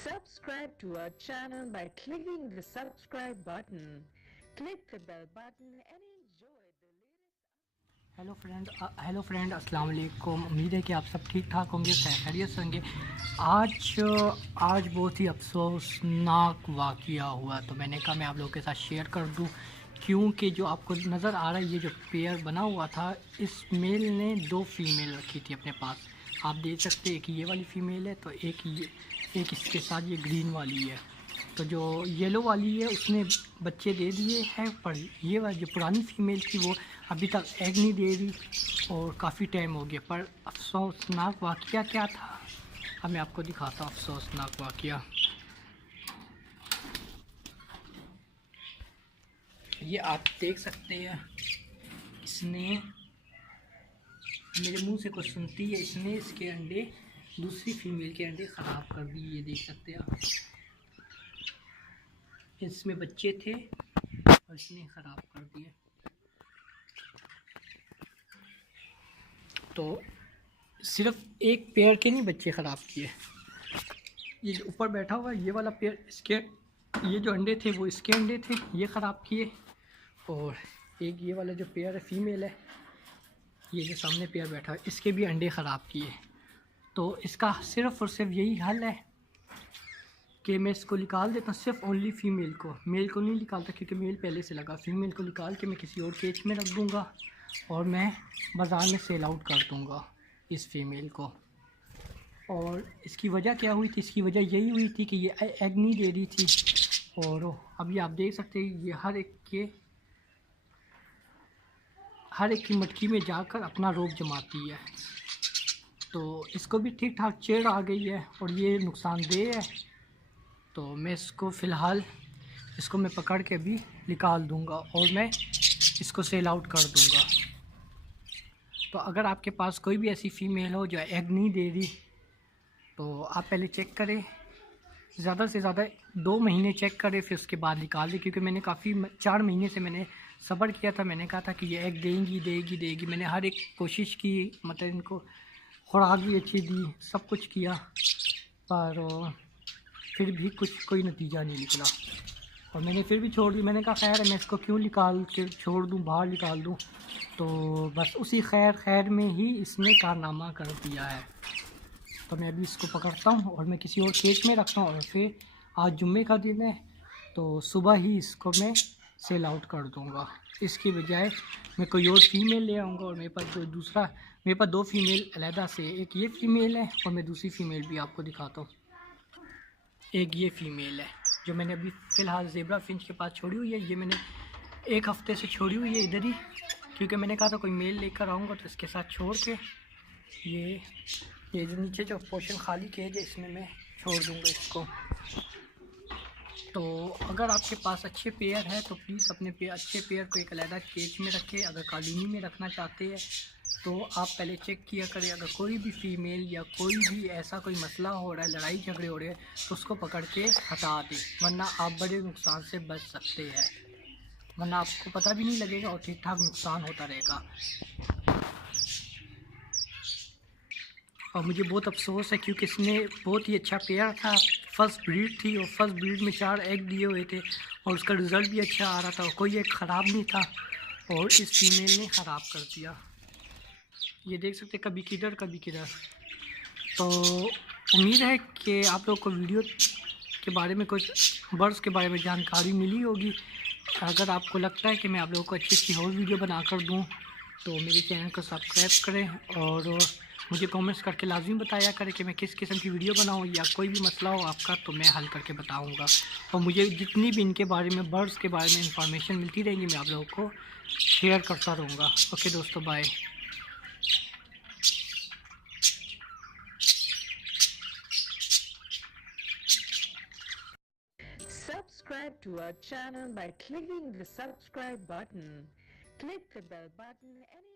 Subscribe to our channel by clicking the subscribe button. Click the bell button and enjoy the latest. Hello friend अस्सलाम वालेकुम। उम्मीद है कि आप सब ठीक ठाक होंगे, खैरियत से होंगे। आज बहुत ही अफसोसनाक वाक़या हुआ, तो मैंने कहा मैं आप लोगों के साथ शेयर कर दूं, क्योंकि जो आपको नज़र आ रहा है ये जो पेयर बना हुआ था, इस मेल ने 2 फीमेल रखी थी अपने पास। आप देख सकते हैं, एक ये वाली फ़ीमेल है तो एक इसके साथ ये ग्रीन वाली है। तो जो येलो वाली है उसने बच्चे दे दिए हैं, पर ये वाली जो पुरानी फ़ीमेल थी वो अभी तक एग नहीं दे रही और काफ़ी टाइम हो गया। पर अफसोसनाक वाक़या क्या था, अब मैं आपको दिखाता हूँ अफसोसनाक वाक़या। ये आप देख सकते हैं, इसने मेरे मुंह से कुछ सुनती है, इसने इसके अंडे, दूसरी फीमेल के अंडे ख़राब कर दिए। ये देख सकते हैं आप, इसमें बच्चे थे और इसने ख़राब कर दिए। तो सिर्फ एक पेयर के नहीं बच्चे ख़राब किए। ये जो ऊपर बैठा हुआ ये वाला पेयर, इसके ये जो अंडे थे वो इसके अंडे थे, ये ख़राब किए। और एक ये वाला जो पेयर है फीमेल है, ये जो सामने पेयर बैठा है, इसके भी अंडे ख़राब किए। तो इसका सिर्फ़ और सिर्फ यही हल है कि मैं इसको निकाल देता हूँ, सिर्फ ओनली फ़ीमेल को, मेल को नहीं निकालता क्योंकि मेल पहले से लगा। फ़ीमेल को निकाल के मैं किसी और केज में रख दूँगा और मैं बाज़ार में सेल आउट कर दूँगा इस फ़ीमेल को। और इसकी वजह क्या हुई थी, इसकी वजह यही हुई थी कि ये एग नहीं दे रही थी। और अभी आप देख सकते हैं, ये हर एक की मटकी में जाकर अपना रोग जमाती है। तो इसको भी ठीक ठाक चेड़ आ गई है और ये नुकसानदेह है। तो मैं इसको फ़िलहाल मैं पकड़ के भी निकाल दूंगा और मैं इसको सेल आउट कर दूंगा। तो अगर आपके पास कोई भी ऐसी फ़ीमेल हो जो एग नहीं दे रही, तो आप पहले चेक करें, ज़्यादा से ज़्यादा 2 महीने चेक करें, फिर उसके बाद निकाल दें। क्योंकि मैंने 4 महीने से मैंने सब्र किया था, मैंने कहा था कि ये एग देगी। मैंने हर एक कोशिश की, मतलब इनको खुराक भी अच्छी दी, सब कुछ किया, पर फिर भी कोई नतीजा नहीं निकला। और मैंने फिर भी छोड़ दी। मैंने कहा खैर है, मैं इसको क्यों निकाल के छोड़ दूँ, बाहर निकाल दूँ। तो बस उसी खैर में ही इसने कारनामा कर दिया है। तो मैं अभी इसको पकड़ता हूँ और मैं किसी और केज में रखता हूँ, और फिर आज जुम्मे का दिन है तो सुबह ही इसको मैं सेल आउट कर दूँगा। इसकी बजाय मैं कोई और फीमेल ले आऊँगा। और मेरे पास 2 फीमेल अलहदा से, एक ये फ़ीमेल है और मैं दूसरी फ़ीमेल भी आपको दिखाता हूँ। एक ये फ़ीमेल है जो मैंने अभी फ़िलहाल ज़ेब्रा फिंच के पास छोड़ी हुई है। ये मैंने 1 हफ़्ते से छोड़ी हुई है इधर ही, क्योंकि मैंने कहा था कोई मेल लेकर आऊँगा तो इसके साथ छोड़ के ये जो नीचे जो पोर्शन खाली केज है इसमें मैं छोड़ दूँगा इसको। तो अगर आपके पास अच्छे पेयर है तो प्लीज़ अपने अच्छे पेयर को एक अलग केज में रखें। अगर कॉलोनी में रखना चाहते हैं तो आप पहले चेक किया करें, अगर कोई भी फ़ीमेल या कोई भी ऐसा कोई मसला हो रहा है, लड़ाई झगड़े हो रहे हैं, तो उसको पकड़ के हटा दें, वरना आप बड़े नुकसान से बच सकते हैं। वरना आपको पता भी नहीं लगेगा और ठीक ठाक नुकसान होता रहेगा। और मुझे बहुत अफसोस है क्योंकि इसने बहुत ही अच्छा पेयर था, फर्स्ट ब्रीड थी और फर्स्ट ब्रीड में 4 एग दिए हुए थे और उसका रिज़ल्ट भी अच्छा आ रहा था और कोई एग ख़राब नहीं था, और इस फीमेल ने ख़राब कर दिया। ये देख सकते कभी किधर कभी किधर। तो उम्मीद है कि आप लोग को वीडियो के बारे में, कुछ बर्ड्स के बारे में जानकारी मिली होगी। अगर आपको लगता है कि मैं आप लोगों को अच्छी और वीडियो बना कर दूँ तो मेरे चैनल को सब्सक्राइब करें और मुझे कमेंट्स करके लाजमी बताया करें कि मैं किस किस्म की वीडियो बनाऊँ, या कोई भी मसला हो आपका तो मैं हल करके बताऊँगा। और मुझे जितनी भी इनके बारे में, बर्ड्स के बारे में इंफॉर्मेशन मिलती रहेंगी, मैं आप लोगों को शेयर करता रहूँगा। ओके दोस्तों, bye. Subscribe to our channel by clicking the subscribe button. Click the bell button and